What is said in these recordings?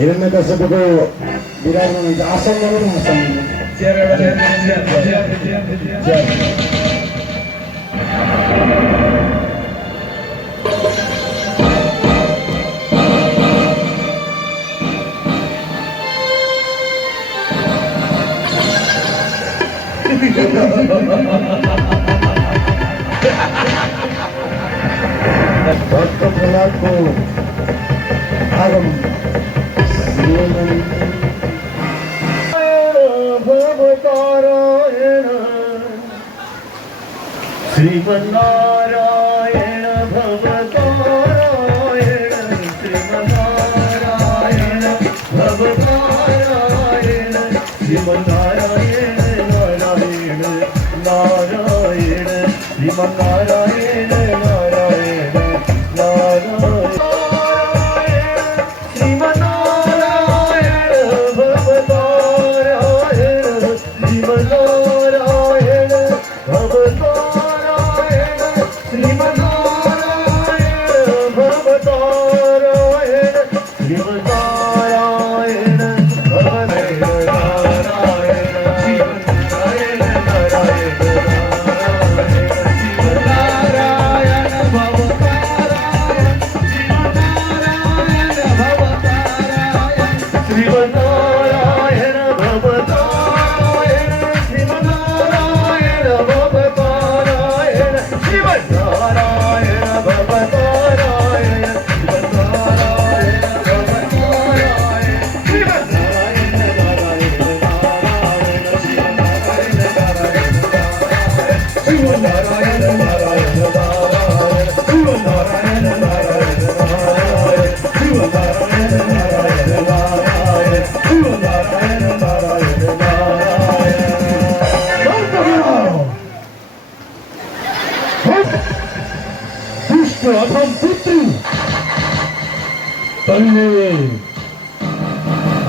हिरण्यकश्यपको विराजमान हुन्छ आसन गरौँ न आसन भक्त प्रहलादको आगम भवतारायण श्रीमन्नारायण भवतारायण श्रीमन्नारायण भवतारायण श्रीमन्नारायण नारायण नारायण श्रीमन्नारायण नारायण नारायण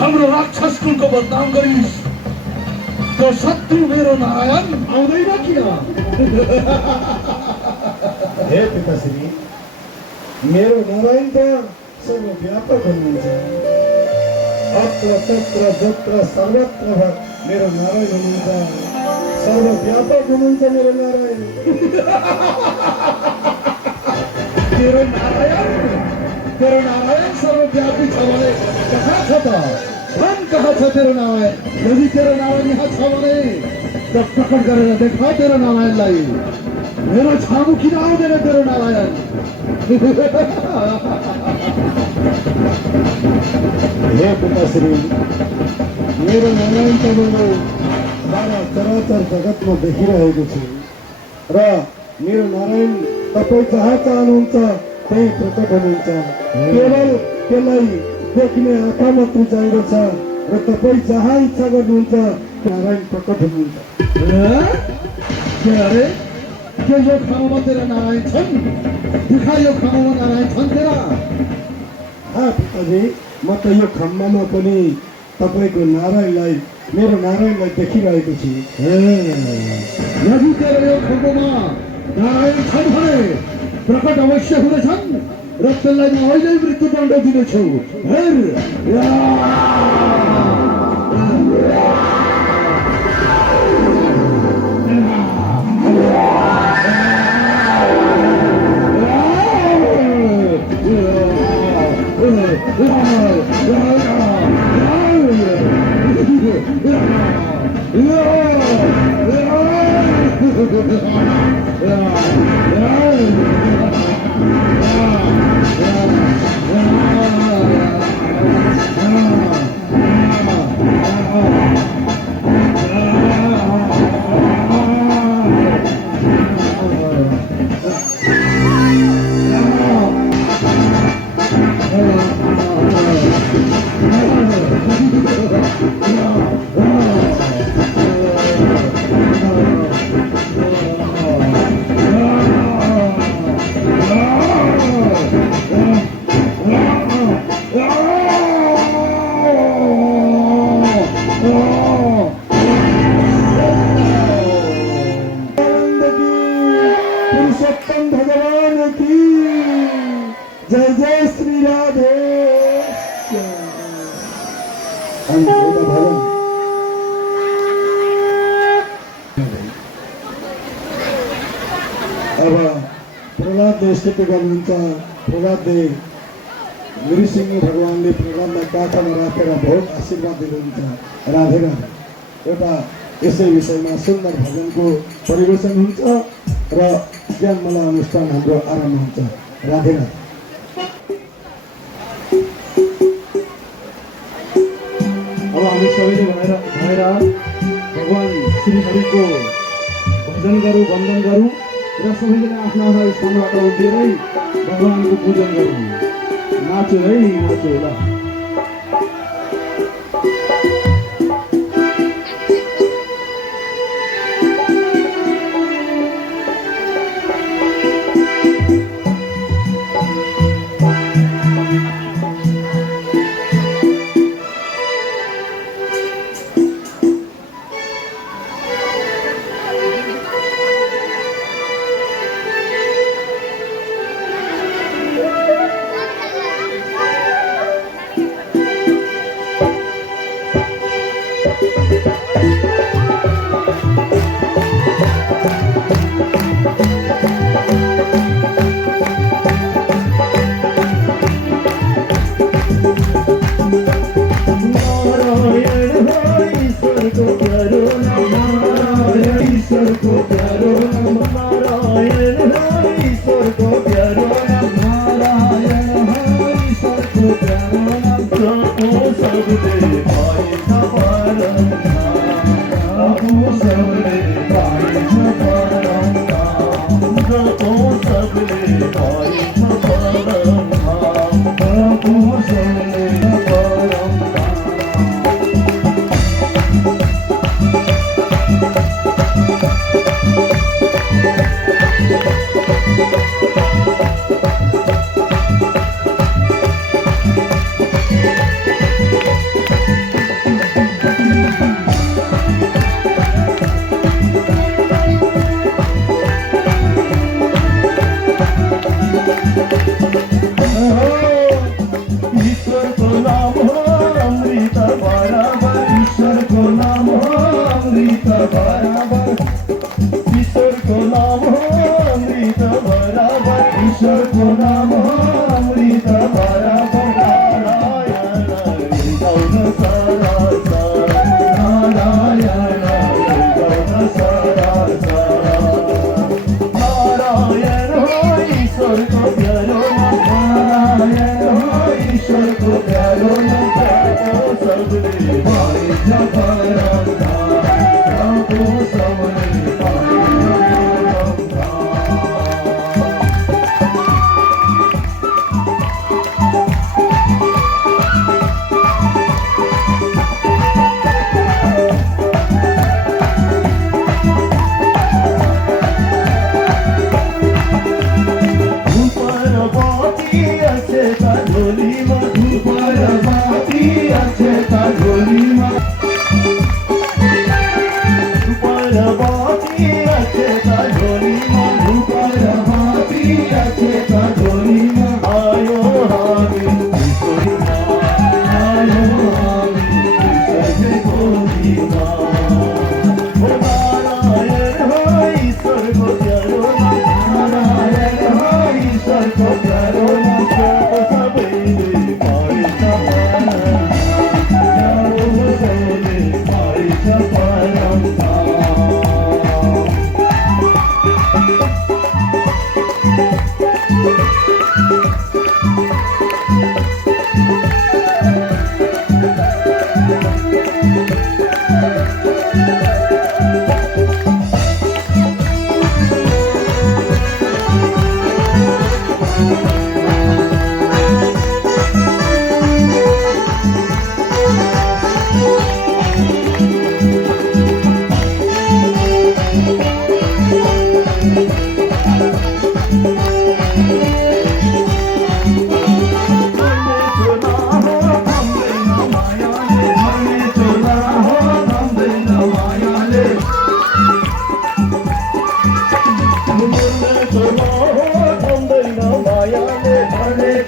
हाम्रो राक्षस कुलको बदनाम गरिस् तो शत्रु मेरो नारायण आउँदैन किन? हे पिताश्री, मेरो नारायण त सर्वव्यापक हुनुहुन्छ। अत्र तत्र जत्र सर्वत्र मेरो नारायण हुनुहुन्छ। सर्वव्यापक हुनुहुन्छ मेरो नारायण। तेरो नारायण सर्वव्यापी छ भने कहाँ छ त? भन कहाँ छ तेरो नारायण? यदि तेरो नारायण यहाँ छ भने त प्रकट गरेर देखा तेरो नारायणलाई। मेरो छामु किन आउँदैन तेरो नारायण? हे पिताश्री, मेरो नारायण तपाईँको सारा चराचर जगतमा देखिरहेको छु र मेरो नारायण तपाईँ जहाँ चाहनुहुन्छ त्यही प्रकट हुनुहुन्छ। केवल त्यसलाई देख्ने आँखा मात्र चाहिएको छ र तपाईँ जहाँ इच्छा गर्नुहुन्छ नारायण प्रकट हुनुहुन्छ। के अरे के यो ठाउँमा तेरा नारायण छन्? दिखा यो ठाउँमा नारायण छन् तेरा? पिताजी, म त यो खम्बामा पनि तपाईँको नारायणलाई मेरो नारायणलाई देखिरहेको छु। यदि तेरो यो खम्बामा नारायण छन् भने प्रकट अवश्य हुनेछन् र त्यसलाई म अहिले मृत्युदण्ड दिनेछु। अनि एउटा भजन अब प्रहलादले स्तुति गर्नुहुन्छ। प्रहलादले नृसिंह भगवानले प्रहलादलाई काखमा राखेर बहुत आशीर्वाद दिनुहुन्छ। राधे राधे। एउटा यसै विषयमा सुन्दर भजनको परिवेशन हुन्छ र ज्ञानमाला अनुष्ठान हाम्रो आरम्भ हुन्छ। राधे राधे। अब हामी सबैले भएर भगवान श्रीहरिको भजन गरौँ, वन्दन गरौँ र सबैले आफ्नो आफ्नो स्थानबाट उभिएरै भगवानको पूजन गरौँ। नाचो है, नाचो ल।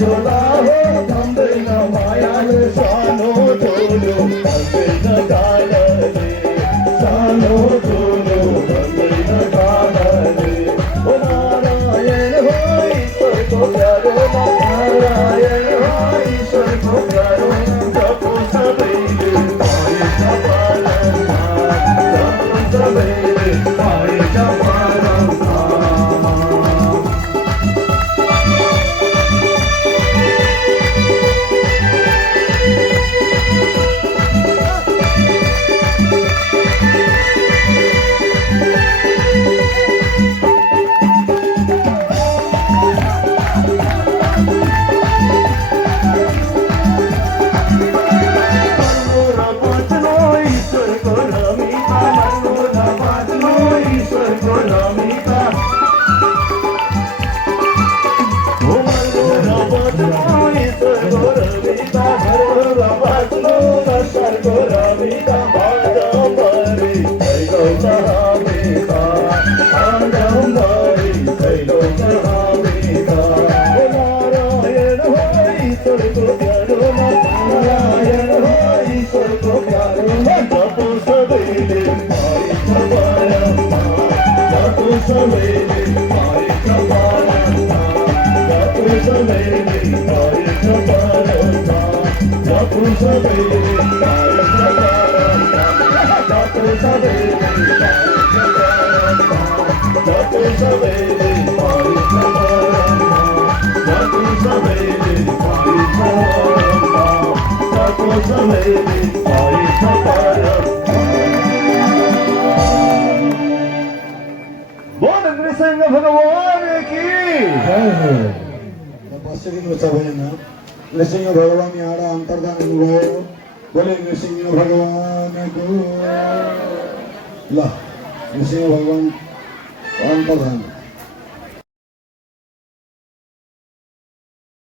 चोला हो, बोल नृसिंह भगवान की बसरी सभेन नृसिंह भगवान आड़ अंतर्धान बोले नृसिंह भगवान को ला नृसिंह भगवान अंतर्धान